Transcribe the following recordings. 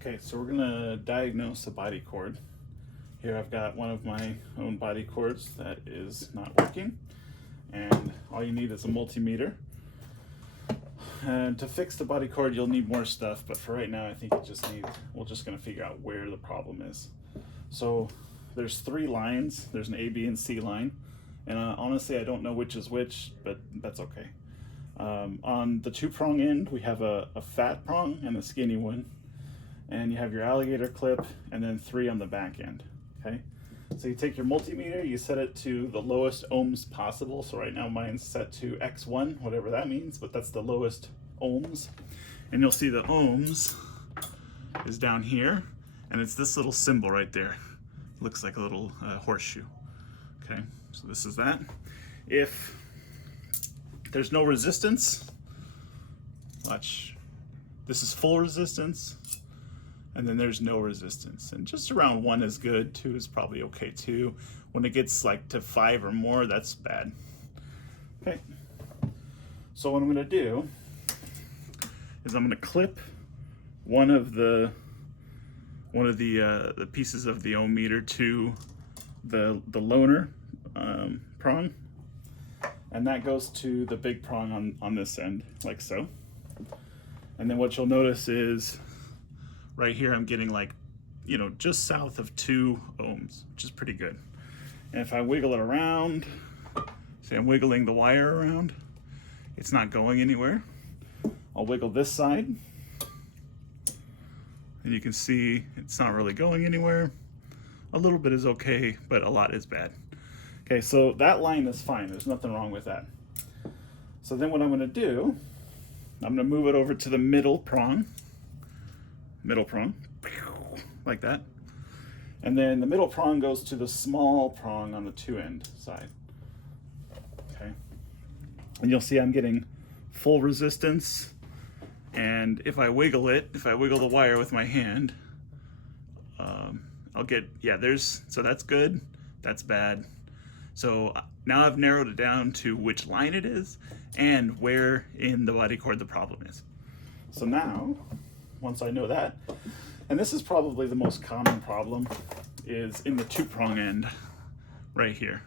Okay, so we're gonna diagnose a body cord. Here I've got one of my own body cords that is not working, and all you need is a multimeter. And to fix the body cord, you'll need more stuff, but for right now, I think we're just gonna figure out where the problem is. So there's 3 lines. There's an A, B, and C line. And honestly, I don't know which is which, but that's okay. On the 2-prong end, we have a fat prong and a skinny one. And you have your alligator clip, and then 3 on the back end, okay? So you take your multimeter, you set it to the lowest ohms possible. So right now mine's set to X1, whatever that means, but that's the lowest ohms. And you'll see the ohms is down here, and it's this little symbol right there. Looks like a little horseshoe, okay? So this is that. If there's no resistance, watch, this is full resistance, and then there's no resistance. And just around 1 is good, 2 is probably okay too. When it gets like to 5 or more, that's bad. Okay, so what I'm gonna do is I'm gonna clip one of the pieces of the ohm meter to the loner prong, and that goes to the big prong on this end, like so. And then what you'll notice is right here I'm getting like, just south of 2 ohms, which is pretty good. And if I wiggle it around, say I'm wiggling the wire around, it's not going anywhere. I'll wiggle this side, and you can see it's not really going anywhere. A little bit is okay, but a lot is bad. Okay, so that line is fine. There's nothing wrong with that. So then what I'm gonna do, I'm gonna move it over to the middle prong, like that. And then the middle prong goes to the small prong on the 2-end side, okay? And you'll see I'm getting full resistance. And if I wiggle the wire with my hand, I'll get, so that's good, that's bad. So now I've narrowed it down to which line it is and where in the body cord the problem is. So now, once I know that, and this is probably the most common problem, is in the 2-prong end right here.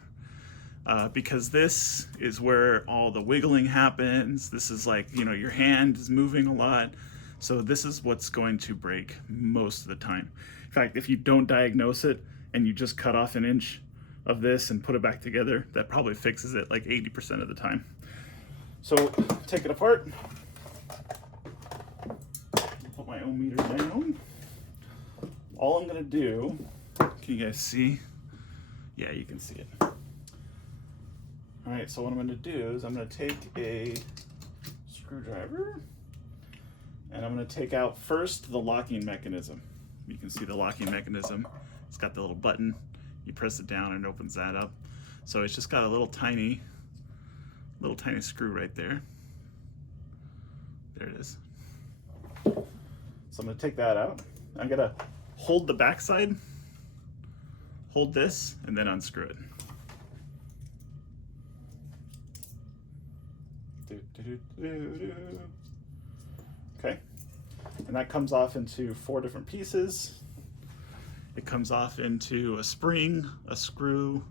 Because this is where all the wiggling happens. This is like, your hand is moving a lot. So this is what's going to break most of the time. In fact, if you don't diagnose it and you just cut off an inch of this and put it back together, that probably fixes it like 80% of the time. So take it apart. Put my ohm meter down. All I'm gonna do, can you guys see? Yeah, you can see it. All right, so what I'm gonna do is I'm gonna take a screwdriver, and I'm gonna take out first the locking mechanism. You can see the locking mechanism. It's got the little button. You press it down and it opens that up. So it's just got a little tiny screw right there. There it is. So I'm gonna take that out. I'm gonna hold the backside, hold this, and then unscrew it. Okay, and that comes off into 4 different pieces. It comes off into a spring, a screw,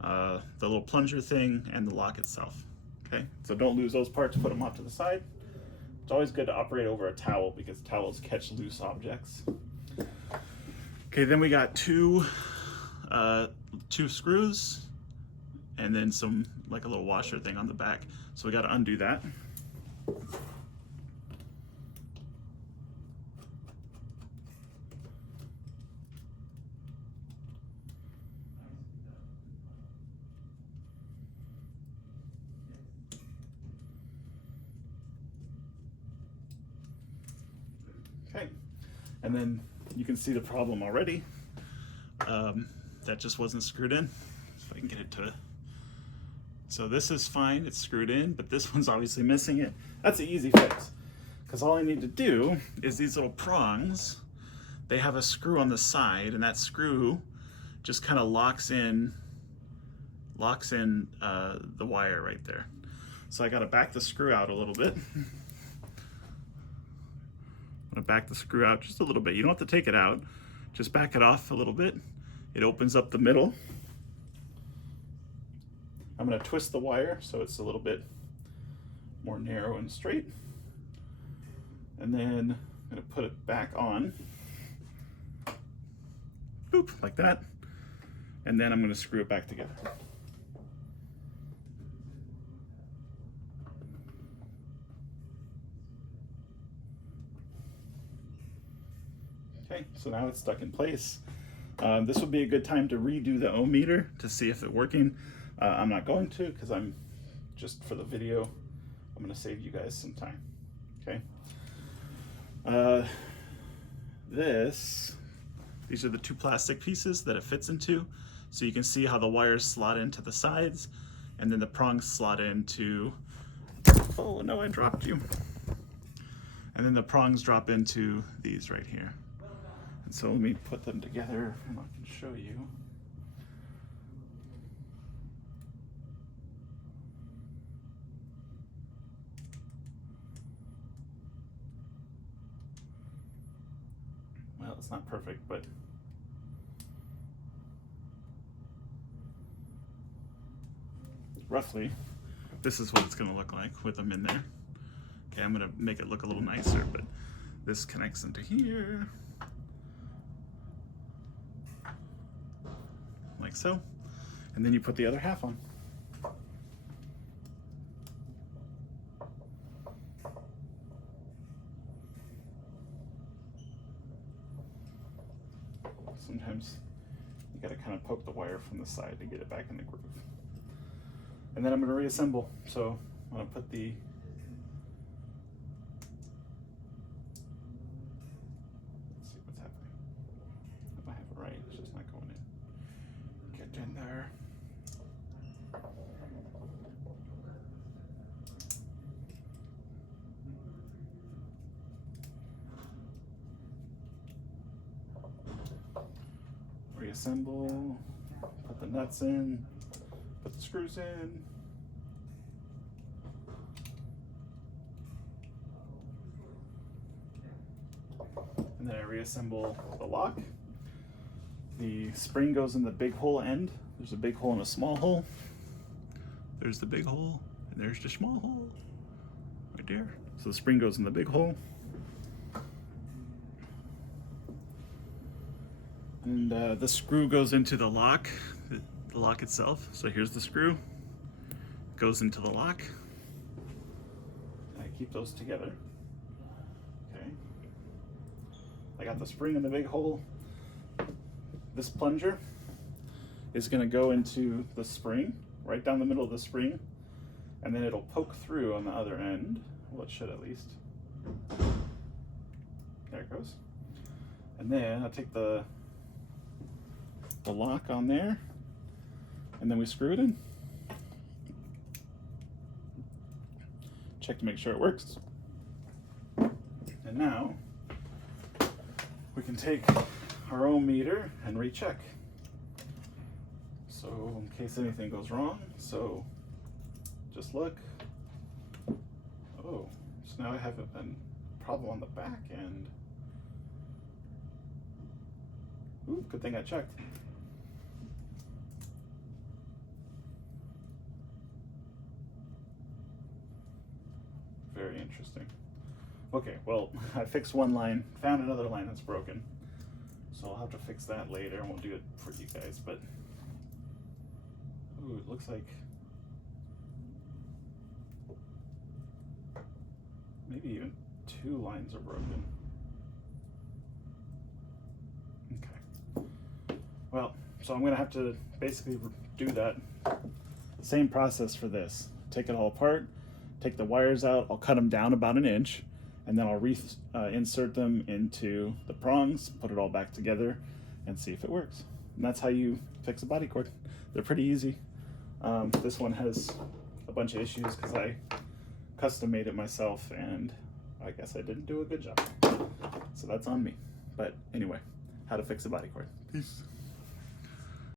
the little plunger thing, and the lock itself. Okay, so don't lose those parts, put them off to the side. It's always good to operate over a towel because towels catch loose objects. Okay, then we got 2 screws, and then some, like a little washer thing on the back. So we got to undo that. Okay, and then you can see the problem already. That just wasn't screwed in. If I can get it to, so this is fine, it's screwed in, but this one's obviously missing it. That's an easy fix, because all I need to do is these little prongs, they have a screw on the side, and that screw just kind of locks in the wire right there. So I got to back the screw out a little bit. I'm gonna back the screw out just a little bit. You don't have to take it out, just back it off a little bit. It opens up the middle. I'm gonna twist the wire so it's a little bit more narrow and straight. And then I'm gonna put it back on. Boop, like that. And then I'm gonna screw it back together. Okay, so now it's stuck in place. This would be a good time to redo the ohm meter to see if it's working. I'm not going to, because I'm just for the video, I'm going to save you guys some time. Okay. These are the two plastic pieces that it fits into. So you can see how the wires slot into the sides, and then the prongs slot into, oh no, I dropped you. And then the prongs drop into these right here. And so let me put them together and I can show you. Well, it's not perfect, but roughly, this is what it's going to look like with them in there. Okay, I'm going to make it look a little nicer, but this connects into here, like so, and then you put the other half on. Sometimes you got to kind of poke the wire from the side to get it back in the groove. And then I'm going to reassemble. So I'm going to put the let's see what's happening. If I have it right, it's just not going in. Get in there. Reassemble, put the nuts in, put the screws in. And then I reassemble the lock. The spring goes in the big hole end. There's a big hole and a small hole. There's the big hole, and there's the small hole right there. So the spring goes in the big hole. And the screw goes into the lock itself. So here's the screw, goes into the lock. And I keep those together. Okay. I got the spring in the big hole. This plunger is going to go into the spring, right down the middle of the spring, and then it'll poke through on the other end. Well, it should at least. There it goes. And then I take the lock on there, and then we screw it in. Check to make sure it works. And now we can take our ohm meter and recheck. So in case anything goes wrong, so just look. Oh, so now I have a problem on the back end. Ooh, good thing I checked. Very interesting. Okay, well, I fixed one line, found another line that's broken. So I'll have to fix that later and we'll do it for you guys, but ooh, it looks like maybe even two lines are broken. Okay. Well, so I'm gonna have to basically do that same process for this. Take it all apart, take the wires out, I'll cut them down about 1 inch, and then I'll insert them into the prongs, put it all back together, and see if it works. And that's how you fix a body cord. They're pretty easy. This one has a bunch of issues because I custom made it myself, and I guess I didn't do a good job. So that's on me. But anyway, how to fix a body cord. Peace.